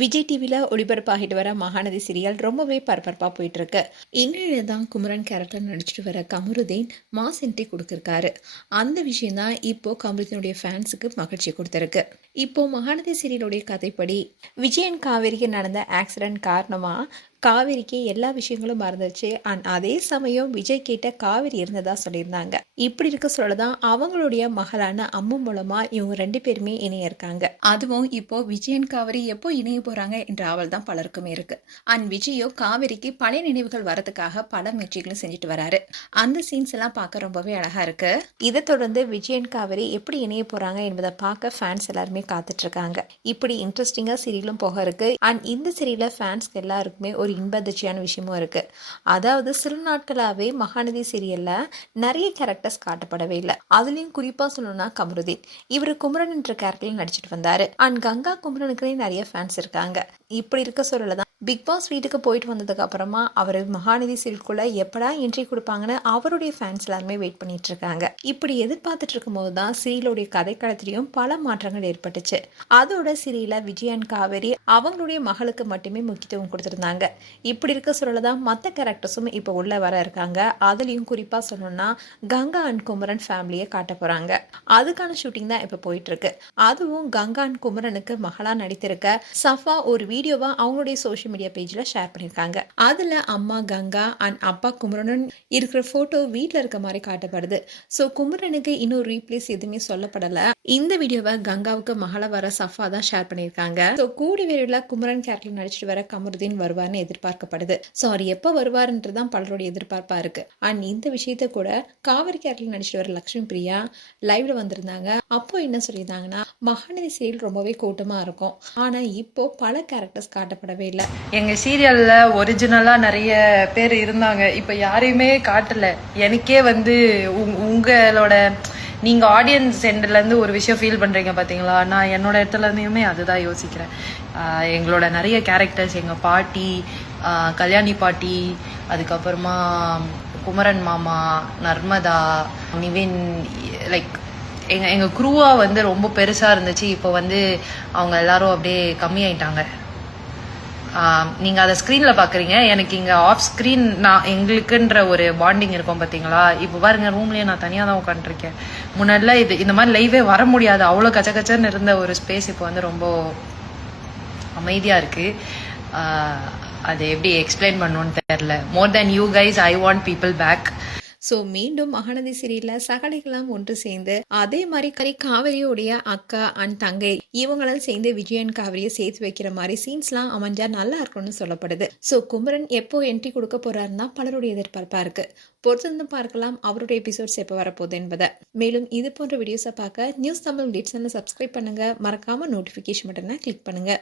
விஜய் டிவியில் ஒளிபரப்பாகிட்டு வர மகாநதி சீரியல் ரொம்பவே பரபரப்பாக போயிட்டு இருக்கு. இன்றைய தான் குமரன் கேரக்டர் நடிச்சிட்டு வர கமருதீன் மாஸ் என்ட்ரி கொடுத்துருக்காரு. அந்த விஷயம் தான் இப்போ கமருதீனுடைய ஃபேன்ஸுக்கு மகிழ்ச்சி கொடுத்துருக்கு. இப்போ மகாநதி சீரியலுடைய கதைப்படி விஜயன் காவேரிக்கு நடந்த ஆக்சிடென்ட் காரணமாக காவேரிக்கு எல்லா விஷயங்களும் மறந்துச்சு. அண்ட் அதே சமயம் விஜய் கிட்ட காவேரி இருந்ததா சொல்லியிருந்தாங்க. இப்படி இருக்க சொல்லதான் அவங்களுடைய மகளான அம்மு மூலமா இவங்க 2 பேருமே இணைய இருக்காங்க. அதுவும் இப்போ விஜயன் காவேரி எப்போ இணைய போறாங்க என்ற ஆவல் தான் பலருக்குமே இருக்கு. அண்ட் விஜயோ காவேரிக்கு பழைய நினைவுகள் வரதுக்காக பல முயற்சிகளும் செஞ்சுட்டு வராரு. அந்த சீன்ஸ் எல்லாம் பார்க்க ரொம்பவே அழகா இருக்கு. இதை தொடர்ந்து விஜயன் காவேரி எப்படி இணைய போறாங்க என்பதை பார்க்க ஃபேன்ஸ் எல்லாருமே காத்துட்டு இருக்காங்க. இப்படி இன்ட்ரெஸ்டிங்கா சீரியலும் போக இருக்கு. அண்ட் இந்த சீரியல்ல ஃபேன்ஸ்க்கு எல்லாருக்குமே ஒரு இன்ப அதிர்ச்சியான விஷயமும் இருக்கு. அதாவது சில நாட்களாவே மகாநதி சீரியல்ல நிறைய கேரக்டர்ஸ் காட்டப்படவே இல்லை. அதுலயும் குறிப்பா சொல்லணும்னா கமருதீன், இவர் குமரன் என்ற கேரக்டர்ல நடிச்சிட்டு வந்தாரு. அண்ட் கங்கா குமரனுக்கு நிறைய ஃபேன்ஸ் இருக்காங்க. இப்படி இருக்க சொல்லதான் பிக் பாஸ் வீட்டுக்கு போயிட்டு வந்ததுக்கு அப்புறமா அவர் மகாநதி சீரியலுக்குள்ள எப்படா என்ட்ரி கொடுப்பாங்கன்னு அவருடைய ஃபேன்ஸ் எல்லாருமே வெயிட் பண்ணிட்டு இருக்காங்க. இப்படி எதிர்பார்த்துட்டு இருக்கும் போது தான் சீரியலுடைய கதைக்களத்திலையும் பல மாற்றங்கள் ஏற்பட்டுச்சு. அதோட சீரியல விஜயன் காவேரி அவங்களுடைய மகளுக்கு மட்டுமே முக்கியத்துவம் கொடுத்துருந்தாங்க. இப்படி இருக்க சொல்லதான் மற்ற கேரக்டர்ஸும் இப்போ உள்ள வர இருக்காங்க. அதுலயும் குறிப்பா சொல்லணும்னா கங்கா அண்ட் குமரன் ஃபேமிலியை காட்ட போறாங்க. அதுக்கான ஷூட்டிங் தான் இப்போ போயிட்டு இருக்கு. அதுவும் கங்கா அண்ட் குமரனுக்கு மகளா நடித்திருக்க சஃபா ஒரு வீடியோவா அவங்களுடைய சோஷியல் மீடியா பேஜ்ல ஷேர் பண்ணிருக்காங்க. அதுல அம்மா கங்கா அண்ட் அப்பா குமரன் இருக்கிற போட்டோ வீட்டுல இருக்க மாதிரி காட்டப்படுது. சோ குமரனுக்கு இன்னும் ரீப்ளேஸ் எதுவுமே சொல்லப்படல. இந்த வீடியோவை கங்காவுக்கு மகள வர சஃபா தான் ஷேர் பண்ணிருக்காங்க. சோ கூடி விரைவில் குமரன் கேரக்டர் நடிச்சிட்டு வர கமருதீன் வருவார்னு எதிர்பார்க்கப்படுது. ஸோ அவர் எப்போ வருவாருன்றதுதான் பலருடைய எதிர்பார்ப்பா இருக்கு. அண்ட் இந்த விஷயத்த கூட காவிரி கேரக்டர் நடிச்சிட்டு வர லக்ஷ்மி பிரியா லைவ்ல வந்திருந்தாங்க. அப்போ என்ன சொல்லியிருந்தாங்கன்னா, மகாநதி சீரியல் ரொம்பவே கூட்டமா இருக்கும், ஆனா இப்போ பல கேரக்டர்ஸ் காட்டப்படவே இல்லை. எங்க சீரியல்ல ஒரிஜினலா நிறைய பேர் இருந்தாங்க, இப்ப யாரையுமே காட்டல. எனக்கே வந்து உங்களோட நீங்க ஆடியன்ஸ் எண்ட்ல இருந்து ஒரு விஷயம் ஃபீல் பண்றீங்க பாத்தீங்களா, நான் என்னோட இடத்துல இருந்துமே அதுதான் யோசிக்கிறேன். எங்களோட நிறைய கேரக்டர்ஸ், எங்க பாட்டி, கல்யாணி பாட்டி, அதுக்கப்புறமா குமரன் மாமா, நர்மதா, நிவின், லைக் எங்க குரூவா வந்து ரொம்ப பெருசா இருந்துச்சு. இப்போ வந்து அவங்க எல்லாரும் அப்படியே கம்மியாயிட்டாங்க. நீங்க அதை ஸ்கிரீன்ல பாக்குறீங்க, எனக்கு இங்க ஆஃப் ஸ்கிரீன் நான் எங்களுக்குன்ற ஒரு பாண்டிங் இருக்கும் பாத்தீங்களா. இப்போ பாருங்க, ரூம்லயே நான் தனியா தான் உட்காந்துருக்கேன். முன்னாடிலாம் இந்த மாதிரி லைவே வர முடியாது, அவ்வளவு கச்சக்கச்சன்னு இருந்த ஒரு ஸ்பேஸ் இப்போ வந்து ரொம்ப அமைதியா இருக்கு. அது எப்படி எக்ஸ்பிளைன் பண்ணணும்னு தெரியல. More than you guys, I want people back. So மீண்டும் மகாநதி சீரியல்ல சகலைகளாம் ஒன்று சேர்ந்து அதே மாதிரி காவிரியோடைய அக்கா அண்ட் தங்கை இவங்களாம் சேர்ந்து விஜயன் காவிரியை சேர்த்து வைக்கிற மாதிரி சீன்ஸ்லாம் அமைஞ்சா நல்லா இருக்கும்னு சொல்லப்படுது. ஸோ குமரன் எப்போ என்ட்ரி கொடுக்க போறாருன்னா பலருடைய எதிர்பார்ப்பா இருக்கு. பொறுத்திருந்து பார்க்கலாம் அவருடைய எபிசோட்ஸ் எப்போ வரப்போகுது என்பதை. மேலும் இது போன்ற வீடியோஸை பார்க்க நியூஸ் தமிழ் சேனலை சப்ஸ்கிரைப் பண்ணுங்க. மறக்காம நோட்டிஃபிகேஷன் பட்டனை கிளிக் பண்ணுங்க.